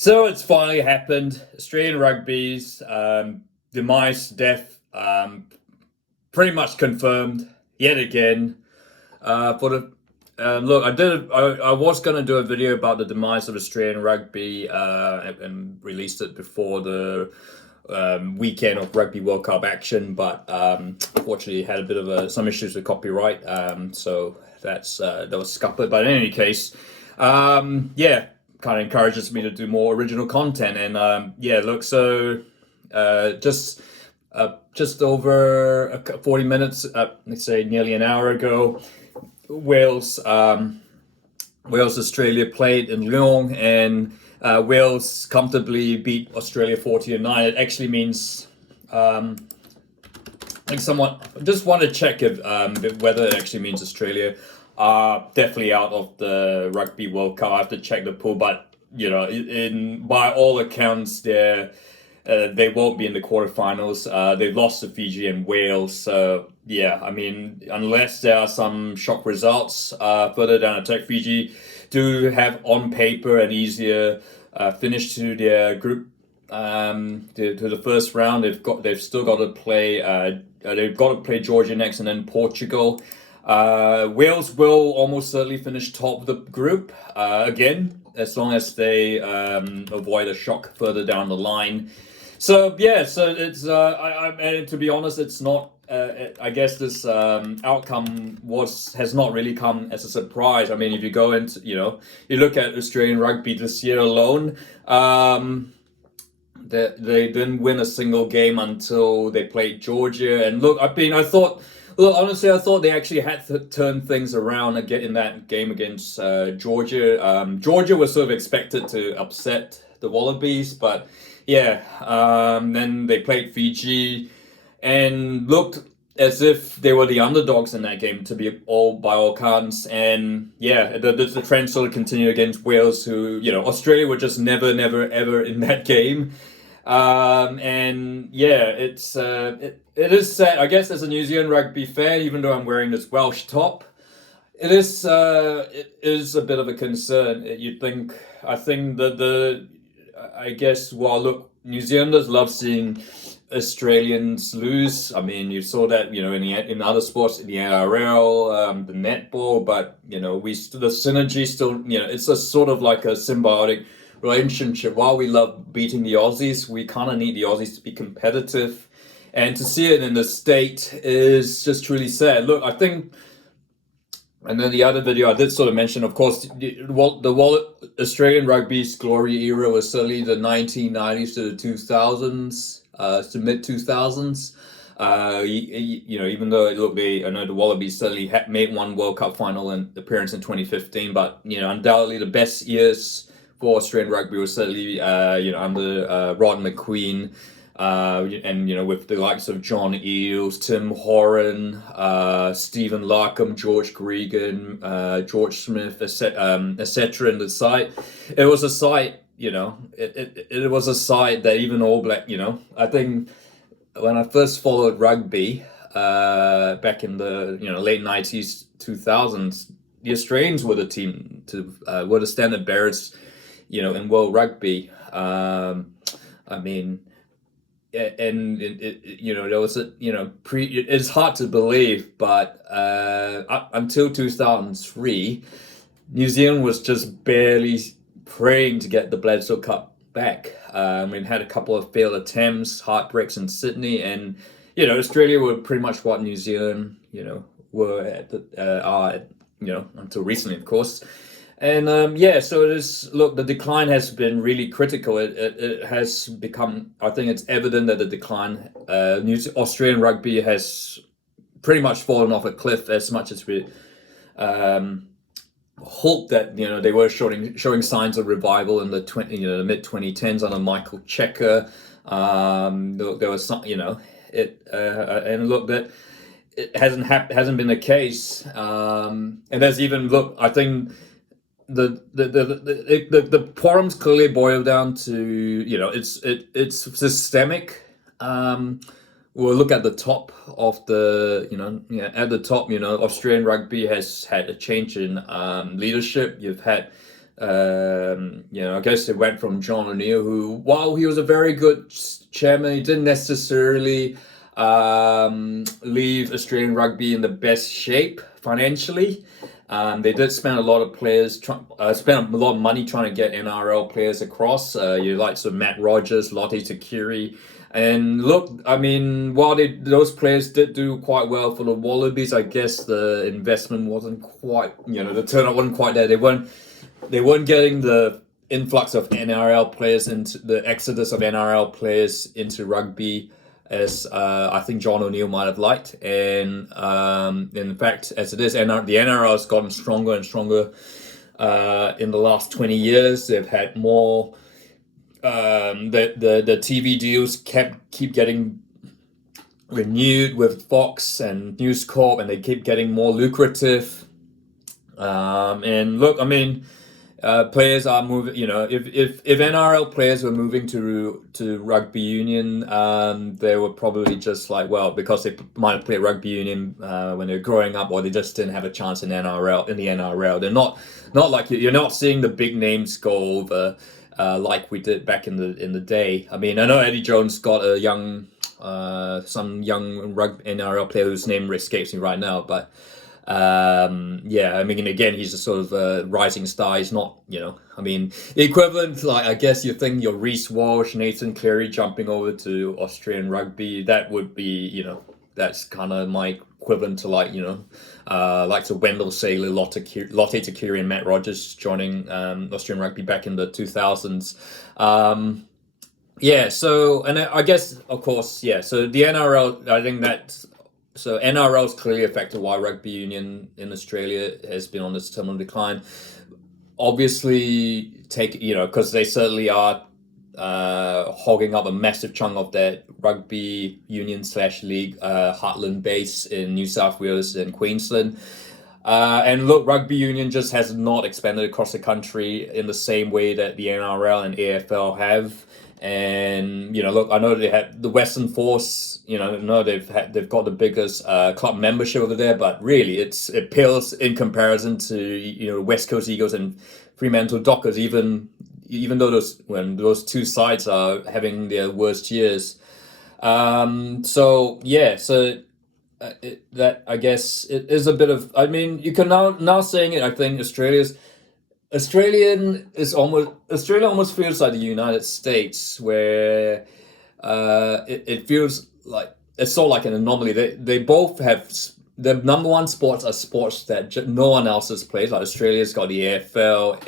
So it's finally happened. Australian rugby's demise, death, pretty much confirmed yet again. For the look, I was gonna do a video about the demise of Australian rugby and released it before the weekend of Rugby World Cup action, but unfortunately had a bit of some issues with copyright, so that was scuppered. But in any case, yeah, kind of encourages me to do more original content. And yeah, look, so just over 40 minutes, let's say nearly an hour ago, Wales, Australia played in Lyon, and Wales comfortably beat Australia 40-9. It actually means, like someone just want to check if whether it actually means Australia are definitely out of the Rugby World Cup. I have to check the pool, but you know, by all accounts, they won't be in the quarterfinals. They've lost to Fiji and Wales, so yeah, I mean, unless there are some shock results further down the track, Fiji do have on paper an easier finish to their group, to the first round. They've still got to play. They've got to play Georgia next, and then Portugal. Wales will almost certainly finish top of the group again, as long as they avoid a shock further down the line. So yeah, so it's and to be honest, it's not. I guess this outcome has not really come as a surprise. I mean, if you go into, you look at Australian rugby this year alone, they didn't win a single game until they played Georgia. And look, honestly, I thought they actually had to turn things around again in that game against Georgia. Georgia was sort of expected to upset the Wallabies, but yeah, then they played Fiji and looked as if they were the underdogs in that game, to be by all counts. And yeah, the trend sort of continued against Wales, who, Australia were just never ever in that game. And yeah, it is sad. I guess as a New Zealand rugby fan, even though I'm wearing this Welsh top, it is a bit of a concern. I think that well, look, New Zealanders love seeing Australians lose. I mean, you saw that, in other sports, in the NRL, the netball, but the synergy still, it's a sort of like a symbiotic relationship. While we love beating the Aussies, we kind of need the Aussies to be competitive, and to see it in the state is just truly sad. Look, I think. And then the other video I did sort of mention, of course, the Australian rugby's glory era was certainly the 1990s to the 2000s, to mid 2000s. Even though I know the Wallabies certainly had made one World Cup final appearance in 2015, but undoubtedly the best years for Australian rugby was certainly under Rod McQueen. And with the likes of John Eales, Tim Horan, Stephen Larkham, George Gregan, George Smith, etc. in the side, it was a side. It was a side that even All Black. I think when I first followed rugby back in the late 90s, 2000s, the Australians were the team were the standard bearers, in world rugby. I mean. And there was it's hard to believe, but up until 2003, New Zealand was just barely praying to get the Bledisloe Cup back. We had a couple of failed attempts, heartbreaks in Sydney, and Australia were pretty much what New Zealand were until recently, of course. And so it is. Look, the decline has been really critical. It has become. I think it's evident that the decline. Australian rugby has pretty much fallen off a cliff. As much as we hoped that they were showing signs of revival in the mid 2010s under Michael Checker. There was some. And look that. It hasn't been the case. And there's even I think. The problems clearly boil down to it's systemic. We'll look at the top of at the top. Australian rugby has had a change in leadership. You've had I guess it went from John O'Neill, who, while he was a very good chairman, he didn't necessarily leave Australian rugby in the best shape financially. They did spend a lot of spent a lot of money trying to get NRL players across. You likes of Matt Rogers, Lote Tuqiri. And look, I mean, while those players did do quite well for the Wallabies, I guess the investment wasn't quite, the turnout wasn't quite there. They weren't getting the influx of NRL players into the exodus of NRL players into rugby as I think John O'Neill might have liked. And in fact, as it is, the NRL has gotten stronger and stronger in the last 20 years. They've had more. The TV deals keep getting renewed with Fox and News Corp, and they keep getting more lucrative. And look, I mean, players are moving. If NRL players were moving to rugby union, they were probably just like, well, because they might have played rugby union when they were growing up, or they just didn't have a chance in the NRL. They're not like you're not seeing the big names go over. Like we did back in the day. I mean, I know Eddie Jones got a some young rugby NRL player whose name escapes me right now, but I mean, again, he's a sort of rising star. He's not, I mean, the equivalent, like, I guess you think your Reece Walsh, Nathan Cleary jumping over to Australian rugby, that would be, that's kind of my equivalent to like to Wendell Saylor, Lote Tuqiri, and Matt Rogers joining Australian rugby back in the 2000s. So, and I guess, of course, so the NRL, I think NRL is clearly affected why rugby union in Australia has been on this terminal decline. Obviously, because they certainly are hogging up a massive chunk of that rugby union / league heartland base in New South Wales and Queensland. And look, rugby union just has not expanded across the country in the same way that the NRL and AFL have. And look, I know they had the Western Force. They've got the biggest club membership over there, but really it pales in comparison to West Coast Eagles and Fremantle Dockers. Even though those two sides are having their worst years. That I guess it is a bit of. I mean, you can now saying it. I think Australia almost feels like the United States, where it feels like it's sort of like an anomaly. They both have the number one sports are sports that no one else has played. Like Australia's got the AFL.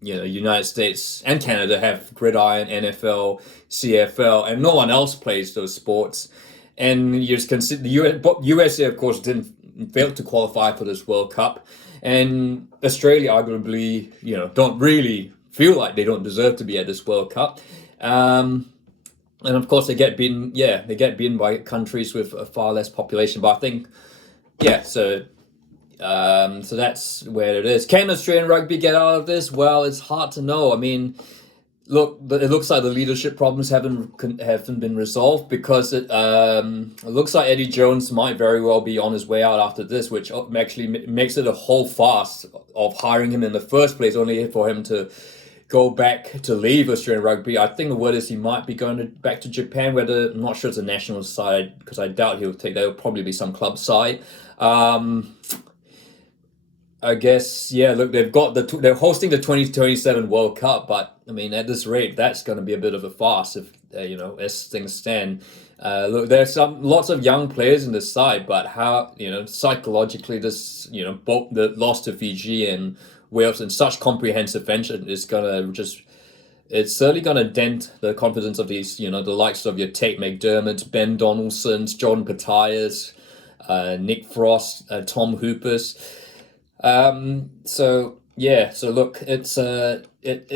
United States and Canada have gridiron, NFL, CFL, and no one else plays those sports. And you just consider the USA, of course, failed to qualify for this World Cup, and Australia arguably, don't really feel like they don't deserve to be at this World Cup. And of course, they get beaten. Yeah, they get beaten by countries with a far less population. But I think, so that's where it is. Can Australian rugby get out of this? Well, it's hard to know. I mean, look, it looks like the leadership problems haven't been resolved, because it looks like Eddie Jones might very well be on his way out after this, which actually makes it a whole farce of hiring him in the first place, only for him to go back to leave Australian rugby. I think the word is he might be going back to Japan, whether I'm not sure it's a national side, because I doubt he'll take that. It'll probably be some club side. I guess, look, they're hosting the 2027 World Cup, but I mean, at this rate, that's going to be a bit of a farce if, as things stand. Look, there's lots of young players in this side, but how, psychologically this, both the loss to Fiji and Wales in such comprehensive fashion is it's certainly going to dent the confidence of these, the likes of your Tate McDermott, Ben Donaldsons, Jordan Patias, Nick Frost, Tom Hoopers. So look, it's it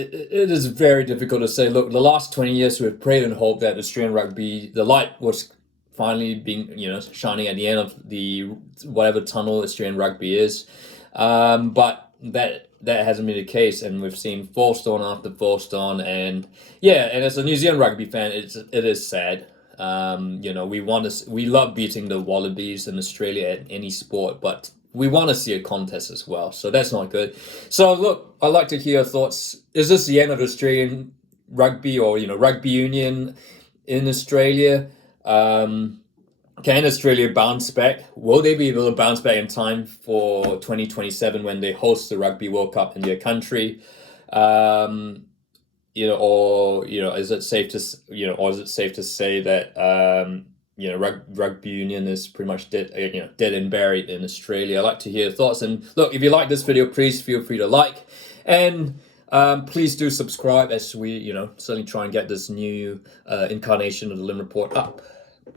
is very difficult to say. Look, the last 20 years we've prayed and hoped that Australian rugby, the light was finally being, shining at the end of the whatever tunnel Australian rugby is. But that hasn't been the case, and we've seen false dawn after false dawn, and as a New Zealand rugby fan, it is sad. We love beating the Wallabies in Australia at any sport, but we want to see a contest as well. So that's not good. So look, I'd like to hear your thoughts. Is this the end of Australian rugby, or rugby union in Australia? Can Australia bounce back? Will they be able to bounce back in time for 2027 when they host the Rugby World Cup in their country? Is it safe to say that rugby union is pretty much dead and buried in Australia? I'd like to hear your thoughts. And look, if you like this video, please feel free to like, and please do subscribe as we certainly try and get this new incarnation of the LIM report up.